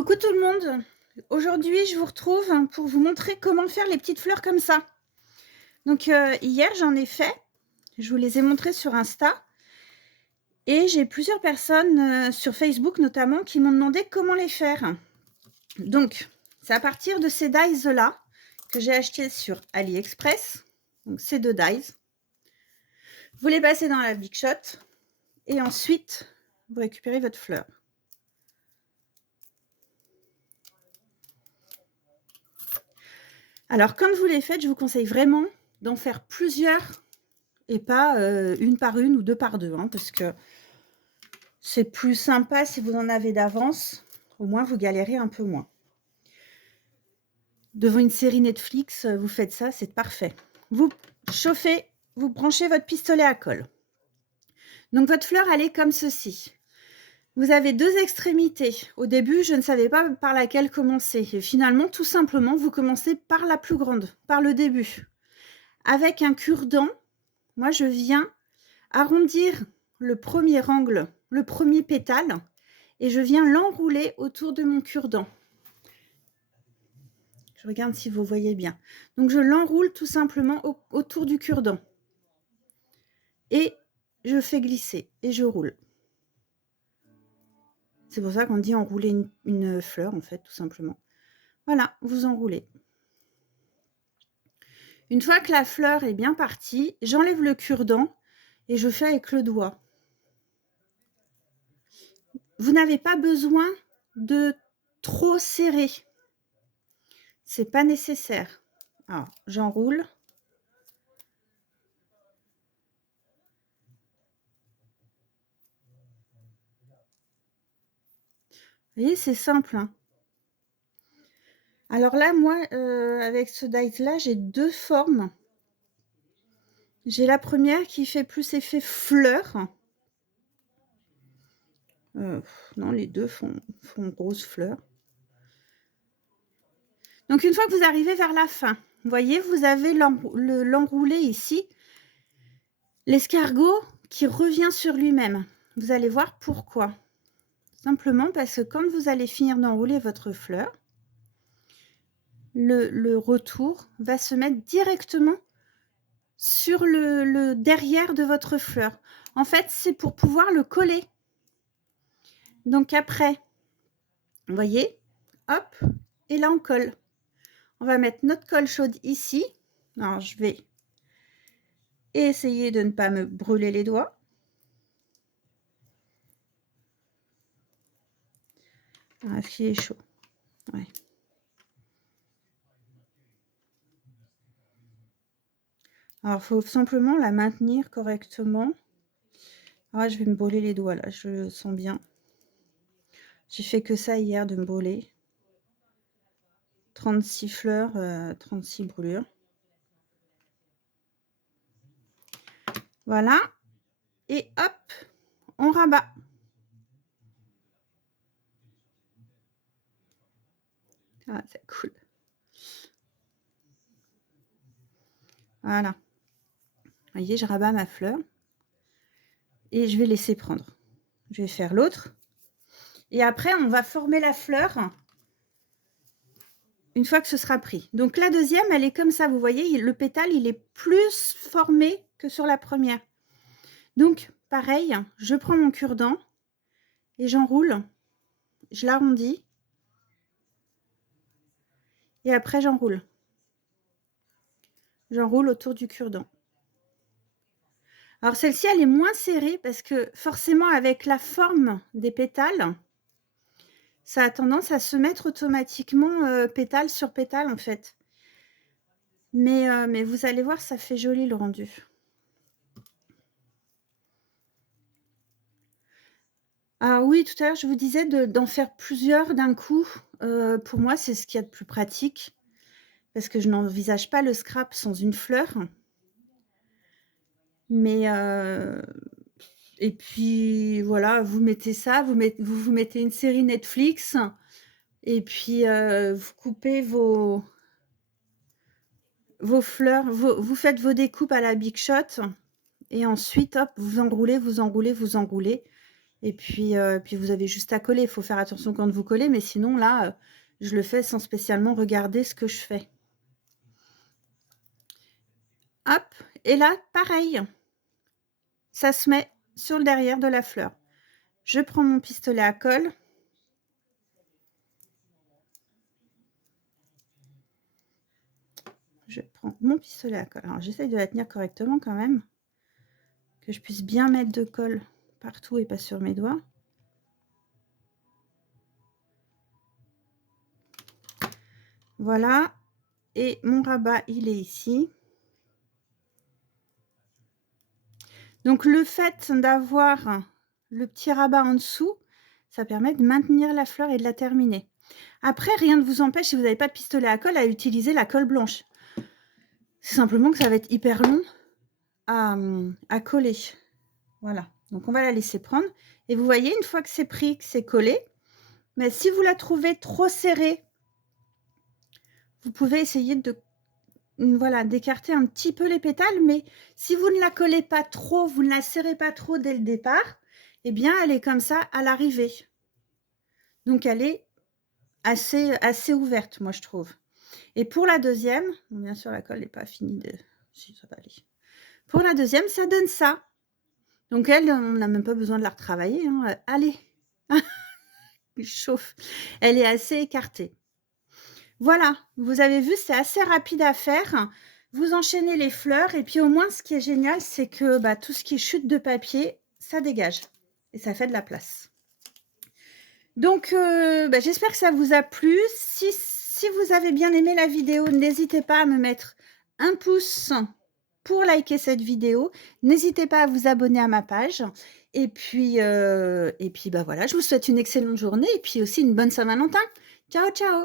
Coucou tout le monde. Aujourd'hui, je vous retrouve pour vous montrer comment faire les petites fleurs comme ça. Donc, hier, j'en ai fait. Je vous les ai montrées sur Insta et j'ai plusieurs personnes, sur Facebook notamment, qui m'ont demandé comment les faire. Donc, c'est à partir de ces dies-là que j'ai acheté sur AliExpress. Donc, ces 2 dies. Vous les passez dans la Big Shot et ensuite, vous récupérez votre fleur. Alors, quand vous les faites, je vous conseille vraiment d'en faire plusieurs et pas une par une ou deux par deux, hein, parce que c'est plus sympa si vous en avez d'avance. Au moins, vous galérez un peu moins. Devant une série Netflix, vous faites ça, c'est parfait. Vous chauffez, vous branchez votre pistolet à colle. Donc, votre fleur, elle est comme ceci. Vous avez 2 extrémités. Au début, je ne savais pas par laquelle commencer. Et finalement, tout simplement, vous commencez par la plus grande, par le début. Avec un cure-dent, moi, je viens arrondir le premier angle, le premier pétale, et je viens l'enrouler autour de mon cure-dent. Je regarde si vous voyez bien. Donc, je l'enroule tout simplement autour du cure-dent. Et je fais glisser et je roule. C'est pour ça qu'on dit enrouler une fleur, en fait, tout simplement. Voilà, vous enroulez. Une fois que la fleur est bien partie, j'enlève le cure-dent et je fais avec le doigt. Vous n'avez pas besoin de trop serrer. C'est pas nécessaire. Alors, j'enroule. Vous voyez, c'est simple, hein. Alors là, moi, avec ce dies-là, j'ai 2 formes. J'ai la première qui fait plus effet fleur. Non, les 2 font grosse fleur. Donc une fois que vous arrivez vers la fin, vous voyez, vous avez l'enroulé ici, l'escargot qui revient sur lui-même. Vous allez voir pourquoi. Simplement parce que quand vous allez finir d'enrouler votre fleur, le retour va se mettre directement sur le derrière de votre fleur. En fait, c'est pour pouvoir le coller. Donc après, vous voyez, hop, et là on colle. On va mettre notre colle chaude ici. Alors je vais essayer de ne pas me brûler les doigts. Ah, ce qui est chaud. Ouais. Alors, il faut simplement la maintenir correctement. Ah, je vais me brûler les doigts là, je le sens bien. J'ai fait que ça hier de me brûler. 36 fleurs, 36 brûlures. Voilà. Et hop, on rabat. Ah, c'est cool. Voilà. Vous voyez, je rabats ma fleur. Et je vais laisser prendre. Je vais faire l'autre. Et après, on va former la fleur une fois que ce sera pris. Donc la deuxième, elle est comme ça. Vous voyez, le pétale, il est plus formé que sur la première. Donc, pareil, je prends mon cure-dent et j'enroule. Je l'arrondis. Et après, j'enroule. J'enroule autour du cure-dent. Alors, celle-ci, elle est moins serrée parce que forcément, avec la forme des pétales, ça a tendance à se mettre automatiquement pétale sur pétale, en fait. Mais vous allez voir, ça fait joli le rendu. Ah oui, tout à l'heure, je vous disais d'en faire plusieurs d'un coup. Pour moi, c'est ce qu'il y a de plus pratique parce que je n'envisage pas le scrap sans une fleur. Mais et puis voilà, vous mettez ça, vous mettez une série Netflix et puis, vous coupez vos fleurs, vous faites vos découpes à la Big Shot et ensuite, hop, vous enroulez, vous enroulez, vous enroulez Et puis vous avez juste à coller. Il faut faire attention quand vous collez, mais sinon là, je le fais sans spécialement regarder ce que je fais. Hop, et là, pareil, ça se met sur le derrière de la fleur. Je prends mon pistolet à colle. Je prends mon pistolet à colle. Alors, j'essaye de la tenir correctement quand même, que je puisse bien mettre de colle partout et pas sur mes doigts. Voilà, et mon rabat, il est ici. Donc, le fait d'avoir le petit rabat en dessous, ça permet de maintenir la fleur et de la terminer. Après, rien ne vous empêche, si vous n'avez pas de pistolet à colle, à utiliser la colle blanche. C'est simplement que ça va être hyper long à coller. Voilà, donc on va la laisser prendre. Et vous voyez, une fois que c'est pris, que c'est collé, mais si vous la trouvez trop serrée, vous pouvez essayer de voilà, d'écarter un petit peu les pétales, mais si vous ne la collez pas trop, vous ne la serrez pas trop dès le départ, eh bien, elle est comme ça à l'arrivée. Donc, elle est assez ouverte, moi, je trouve. Et pour la deuxième, bien sûr, la colle n'est pas finie de... Si, ça va aller. Pour la deuxième, ça donne ça. Donc, elle, on n'a même pas besoin de la retravailler. Hein. Allez, il chauffe. Elle est assez écartée. Voilà, vous avez vu, c'est assez rapide à faire. Vous enchaînez les fleurs et puis au moins, ce qui est génial, c'est que tout ce qui est chute de papier, ça dégage et ça fait de la place. Donc, j'espère que ça vous a plu. Si vous avez bien aimé la vidéo, n'hésitez pas à me mettre un pouce pour liker cette vidéo. N'hésitez pas à vous abonner à ma page. Et puis voilà, je vous souhaite une excellente journée et puis aussi une bonne Saint-Valentin. Ciao, ciao!